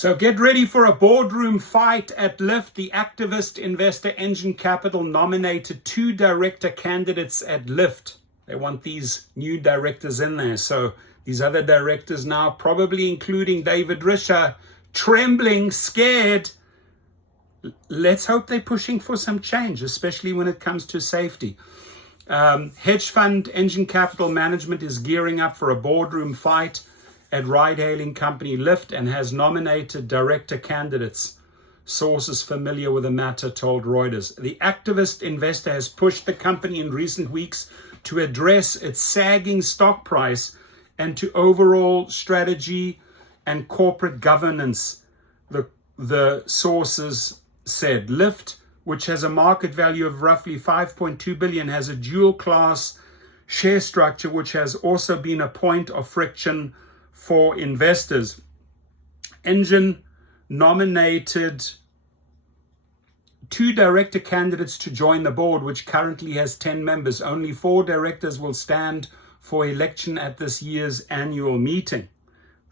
So get ready for a boardroom fight at Lyft. The activist investor Engine Capital nominated 2 director candidates at Lyft. They want these new directors in there. So these other directors now, probably including David Risher, trembling, scared. Let's hope they're pushing for some change, especially when it comes to safety. Hedge fund Engine Capital Management is gearing up for a boardroom fight at ride-hailing company Lyft and has nominated director candidates. Sources familiar with the matter told Reuters. The activist investor has pushed the company in recent weeks to address its sagging stock price and to overall strategy and corporate governance, the sources said. Lyft, which has a market value of roughly $5.2 billion, has a dual-class share structure, which has also been a point of friction for investors. Engine nominated 2 director candidates to join the board, which currently has 10 members. Only 4 directors will stand for election at this year's annual meeting.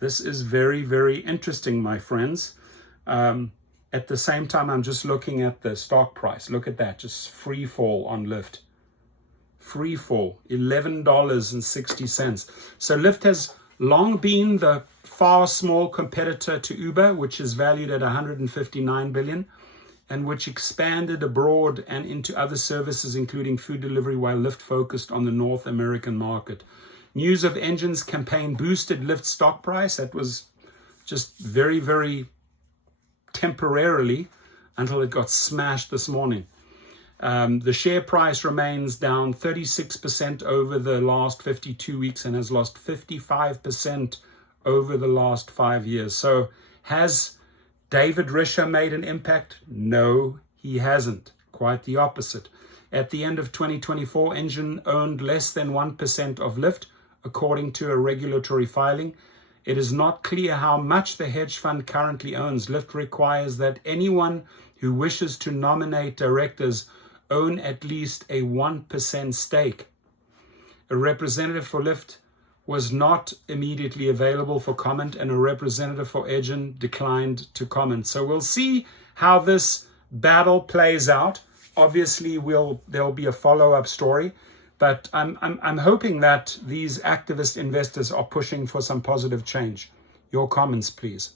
This is very, very interesting, my friends. At the same time, I'm just looking at the stock price. Look at that, just free fall on Lyft. Free fall, $11.60. So Lyft has long been the far small competitor to Uber, which is valued at $159 billion, and which expanded abroad and into other services, including food delivery, while Lyft focused on the North American market. News of Engine's campaign boosted Lyft's stock price. That was just very, very temporarily until it got smashed this morning. The share price remains down 36% over the last 52 weeks and has lost 55% over the last 5 years. So has David Risher made an impact? No, he hasn't. Quite the opposite. At the end of 2024, Engine owned less than 1% of Lyft, according to a regulatory filing. It is not clear how much the hedge fund currently owns. Lyft requires that anyone who wishes to nominate directors own at least a 1% stake. A representative for Lyft was not immediately available for comment, and a representative for Engine declined to comment. So we'll see how this battle plays out. Obviously, there'll be a follow-up story, but I'm hoping that these activist investors are pushing for some positive change. Your comments, please.